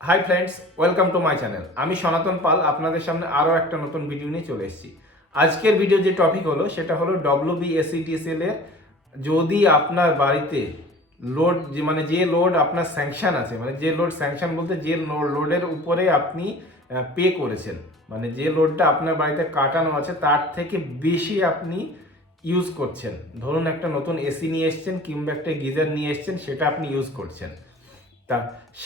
Hi friends, welcome to my channel. আমি সনাতন পাল আপনাদের সামনে আরও একটা নতুন ভিডিও নিয়ে চলে এসেছি। আজকের ভিডিও যে টপিক হলো সেটা হলো WBSETCL এর যদি আপনার বাড়িতে লোড যে লোড আপনার স্যাংশন আছে, মানে যে লোড স্যাংশন বলতে যে লোডের উপরে আপনি পে করেছেন, মানে যে লোডটা আপনার বাড়িতে কাটানো আছে তার থেকে বেশি আপনি ইউজ করছেন। ধরুন একটা নতুন এসি নিয়ে এসছেন কিংবা একটা গিজার নিয়ে এসছেন, সেটা আপনি ইউজ করছেন। তা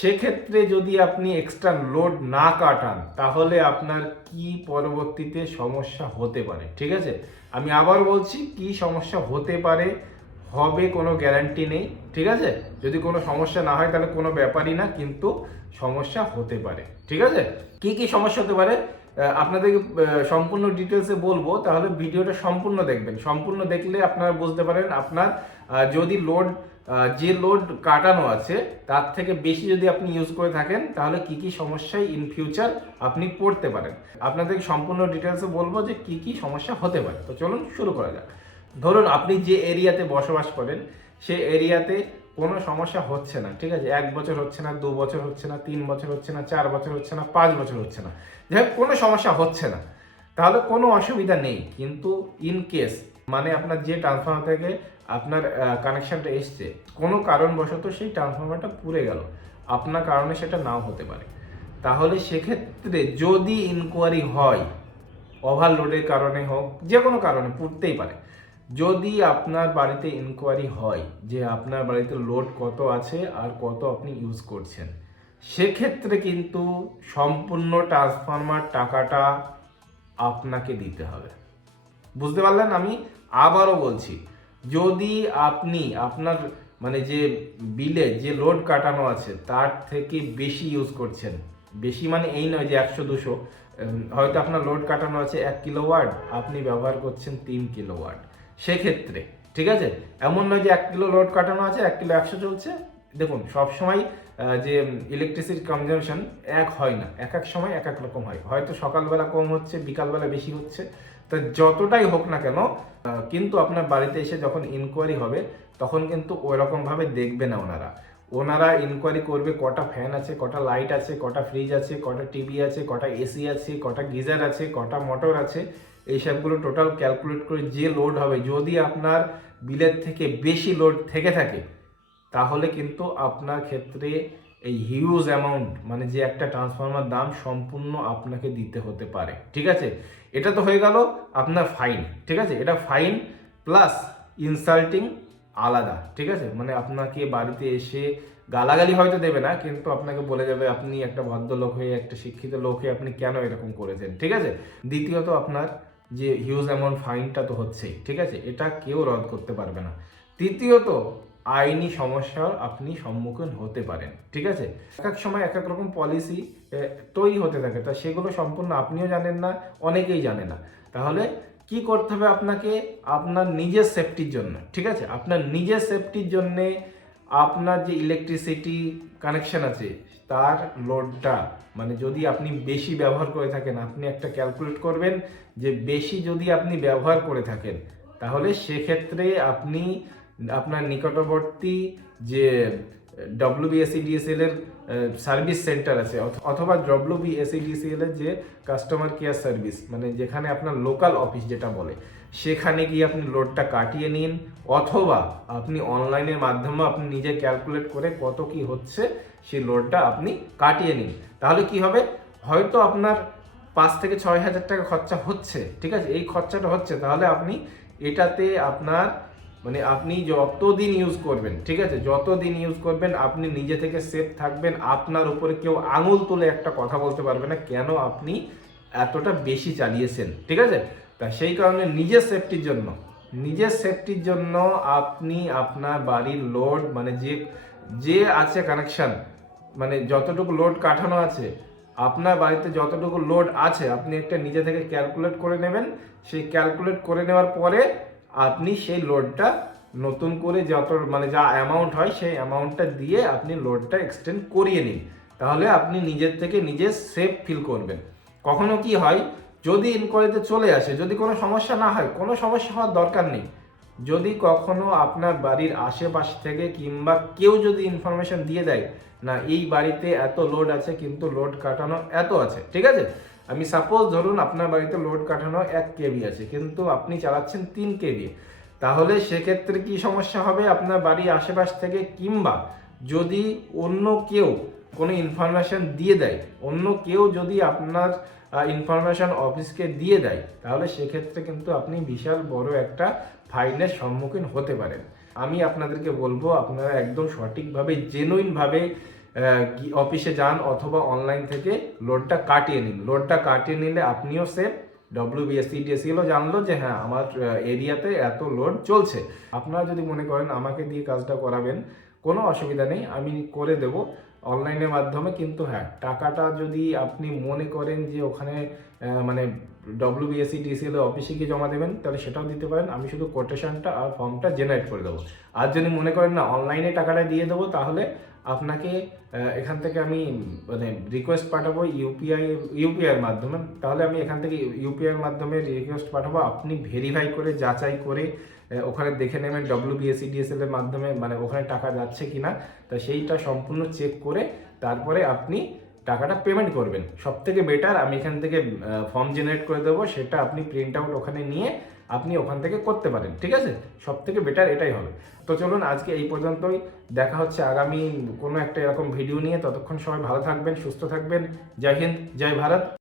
সেক্ষেত্রে যদি আপনি এক্সট্রা লোড না কাটান তাহলে আপনার কি পরবর্তীতে সমস্যা হতে পারে, ঠিক আছে? আমি আবার বলছি, কি সমস্যা হতে পারে, হবে কোনো গ্যারান্টি নেই, ঠিক আছে? যদি কোনো সমস্যা না হয় তাহলে কোনো ব্যাপারই না, কিন্তু সমস্যা হতে পারে, ঠিক আছে? কি কি সমস্যা হতে পারে আপনাদেরকে সম্পূর্ণ ডিটেলসে বলবো, তাহলে ভিডিওটা সম্পূর্ণ দেখবেন। সম্পূর্ণ দেখলে আপনারা বুঝতে পারেন আপনার যদি যে লোড কাটানো আছে তার থেকে বেশি যদি আপনি ইউজ করে থাকেন তাহলে কি কি সমস্যায় ইন ফিউচার আপনি পড়তে পারেন। আপনাদেরকে সম্পূর্ণ ডিটেলসে বলবো যে কি কি সমস্যা হতে পারে। তো চলুন শুরু করা যাক। ধরুন আপনি যে এরিয়াতে বসবাস করেন সেই এরিয়াতে কোনো সমস্যা হচ্ছে না, ঠিক আছে? 1 বছর হচ্ছে না, 2 বছর হচ্ছে না, 3 বছর হচ্ছে না, 4 বছর হচ্ছে না, 5 বছর হচ্ছে না, যাই হোক কোনো সমস্যা হচ্ছে না, তাহলে কোনো অসুবিধা নেই। কিন্তু ইন কেস, মানে আপনার যে ট্রান্সফর্মার থেকে আপনার কানেকশনটা এসছে, কোনো কারণবশত সেই ট্রান্সফর্মারটা পুড়ে গেল, আপনার কারণে সেটা নাও হতে পারে, তাহলে সেক্ষেত্রে যদি ইনকোয়ারি হয়, ওভারলোডের কারণে হোক, যে কোনো কারণে পুড়তেই পারে, যদি আপনার বাড়িতে ইনকোয়ারি হয় যে আপনার বাড়িতে লোড কত আছে আর কত আপনি ইউজ করছেন, সেক্ষেত্রে কিন্তু সম্পূর্ণ ট্রান্সফরমার টাকাটা আপনাকে দিতে হবে। বুঝতে পারলেন? আমি আবারও বলছি, যদি আপনি আপনার মানে যে বিলে যে লোড কাটানো আছে তার থেকে বেশি ইউজ করছেন, বেশি মানে এই নয় যে 100-200, হয়তো আপনার লোড কাটানো আছে 1 কিলোওয়াট, আপনি ব্যবহার করছেন 3 কিলোওয়াট, সেক্ষেত্রে ঠিক আছে, এমন নয় যে 1 কিলো লোড কাটানো আছে 1 কিলো 100 চলছে। দেখুন সবসময় যে ইলেকট্রিসিটি কনজামশন এক হয় না, এক এক সময় এক এক রকম হয়, হয়তো সকালবেলা কম হচ্ছে, বিকালবেলা বেশি হচ্ছে। তো যতটাই হোক না কেন, কিন্তু আপনার বাড়িতে এসে যখন ইনকোয়ারি হবে তখন কিন্তু ওই রকমভাবে দেখবে না ওনারা। ওনারা ইনকোয়ারি করবে কটা ফ্যান আছে, কটা লাইট আছে, কটা ফ্রিজ আছে, কটা টিভি আছে, কটা এসি আছে, কটা গিজার আছে, কটা মোটর আছে, এইসবগুলো টোটাল ক্যালকুলেট করে যে লোড হবে, যদি আপনার বিলের থেকে বেশি লোড থেকে থাকে তাহলে কিন্তু আপনার ক্ষেত্রে এই হিউজ অ্যামাউন্ট, মানে যে একটা ট্রান্সফর্মার দাম সম্পূর্ণ আপনাকে দিতে হতে পারে, ঠিক আছে? এটা তো হয়ে গেল আপনার ফাইন, ঠিক আছে? এটা ফাইন প্লাস ইনসাল্টিং আলাদা, ঠিক আছে? মানে আপনাকে বাড়িতে এসে গালাগালি হয়তো দেবে না, কিন্তু আপনাকে বলে যাবে আপনি একটা ভদ্রলোক হয়ে, একটা শিক্ষিত লোক হয়ে আপনি কেন এরকম করেছেন, ঠিক আছে? দ্বিতীয়ত আপনার যে হিউজ অ্যামাউন্ট ফাইনটা তো হচ্ছেই, ঠিক আছে? এটা কেউ রদ করতে পারবে না। তৃতীয়ত আইনি সমস্যার আপনি সম্মুখীন হতে পারেন, ঠিক আছে? এক এক সময় এক এক রকম পলিসি তৈরি হতে থাকে, তা সেগুলো সম্পূর্ণ আপনিও জানেন না, অনেকেই জানে না। তাহলে কি করতে হবে আপনাকে? আপনার নিজের সেফটির জন্য, ঠিক আছে, আপনার নিজের সেফটির জন্যে আপনার যে ইলেকট্রিসিটি কানেকশন আছে তার লোডটা, মানে যদি আপনি বেশি ব্যবহার করে থাকেন, আপনি একটা ক্যালকুলেট করবেন যে বেশি যদি আপনি ব্যবহার করে থাকেন তাহলে সেক্ষেত্রে আপনি আপনার নিকটবর্তী যে WBSEDCL এর সার্ভিস সেন্টার আছে, অথবা WBSEDCL এর যে কাস্টমার কেয়ার সার্ভিস, মানে যেখানে আপনার লোকাল অফিস যেটা বলে, সেখানে গিয়ে আপনি লোডটা কাটিয়ে নিন, অথবা আপনি অনলাইনের মাধ্যমে আপনি নিজে ক্যালকুলেট করে কত কি হচ্ছে সেই লোডটা আপনি কাটিয়ে নিন। তাহলে কি হবে, হয়তো আপনার 5 থেকে 6 হাজার টাকা খরচা হচ্ছে, ঠিক আছে? এই খরচাটা হচ্ছে, তাহলে আপনি এটাতে আপনার মানে আপনি যতদিন ইউজ করবেন, ঠিক আছে, যতদিন ইউজ করবেন আপনি নিজে থেকে সেফ থাকবেন, আপনার উপরে কেউ আঙুল তুলে একটা কথা বলতে পারবে না কেন আপনি এতটা বেশি চালিয়েছেন, ঠিক আছে? তা সেই কারণে নিজের সেফটির জন্য আপনি আপনার বাড়ির লোড, মানে যে যে আছে কানেকশন, মানে যতটুকু লোড কাটানো আছে, আপনার বাড়িতে যতটুকু লোড আছে আপনি একটা নিজে থেকে ক্যালকুলেট করে নেবেন। সেই ক্যালকুলেট করে নেওয়ার পরে আপনি সেই লোডটা নতুন করে যত, মানে যা অ্যামাউন্ট হয় সেই অ্যামাউন্টটা দিয়ে আপনি লোডটা এক্সটেন্ড করিয়ে নিন, তাহলে আপনি নিজের থেকে নিজে সেফ ফিল করবেন। কখনো কি হয়, যদি ইনকোয়ারিতে চলে আসে, যদি কোনো সমস্যা না হয়, কোনো সমস্যা হওয়ার দরকার নেই, যদি কখনো আপনার বাড়ির আশেপাশ থেকে কিংবা কেউ যদি ইনফরমেশন দিয়ে দেয় না এই বাড়িতে এত লোড আছে কিন্তু লোড কাটানো এত আছে, ঠিক আছে, আমি সাপোজ ধরুন আপনার বাড়িতে লোড কাটানো 1 কেভি আছে কিন্তু আপনি চালাচ্ছেন 3 কেভি, তাহলে সেক্ষেত্রে কি সমস্যা হবে আপনার বাড়ির আশেপাশ থেকে, কিংবা যদি অন্য কেউ কোনো ইনফরমেশন দিয়ে দেয়, অন্য কেউ যদি আপনার ইনফরমেশন অফিসকে দিয়ে দেয়, তাহলে সেক্ষেত্রে কিন্তু আপনি বিশাল বড় একটা ফাইনের সম্মুখীন হতে পারেন। আমি আপনাদেরকে বলবো আপনারা একদম সঠিকভাবে জেনুইনভাবে অফিসে যান অথবা অনলাইন থেকে লোডটা কাটিয়ে নিন। লোডটা কাটিয়ে নিলে আপনিও সেফ, WBSEDCL জানলো যে হ্যাঁ আমার এরিয়াতে এত লোড চলছে। আপনারা যদি মনে করেন আমাকে দিয়ে কাজটা করাবেন, কোনো অসুবিধা নেই, আমি করে দেব অনলাইনের মাধ্যমে। কিন্তু হ্যাঁ, টাকাটা যদি আপনি মনে করেন যে ওখানে মানে WBSEDCL অফিসে গিয়ে জমা দেবেন, তাহলে সেটাও দিতে পারেন, আমি শুধু কোটেশনটা আর ফর্মটা জেনারেট করে দেবো। আর যদি মনে করেন না অনলাইনে টাকাটা দিয়ে দেবো, তাহলে আপনাকে এখান থেকে আমি মানে রিকোয়েস্ট পাঠাবো ইউপিআইয়ের মাধ্যমে, তাহলে আমি এখান থেকে ইউপিআইয়ের মাধ্যমে রিকোয়েস্ট পাঠাবো, আপনি ভেরিফাই করে যাচাই করে ওখানে দেখে নেবেন WBSEDCL এর মাধ্যমে মানে ওখানে টাকা যাচ্ছে কিনা, তা সেইটা সম্পূর্ণ চেক করে তারপরে আপনি টাকাটা পেমেন্ট করবেন। সব থেকে বেটার আমি এখান থেকে ফর্ম জেনারেট করে দেবো, সেটা আপনি প্রিন্ট আউট ওখানে নিয়ে আপনি ওখান থেকে করতে পারেন, ঠিক আছে, সব থেকে বেটার এটাই হবে। তো চলুন আজকে এই পর্যন্তই, দেখা হচ্ছে আগামী কোনো একটা এরকম ভিডিও নিয়ে। ততক্ষণ সবাই ভালো থাকবেন, সুস্থ থাকবেন। জয় হিন্দ, জয় ভারত।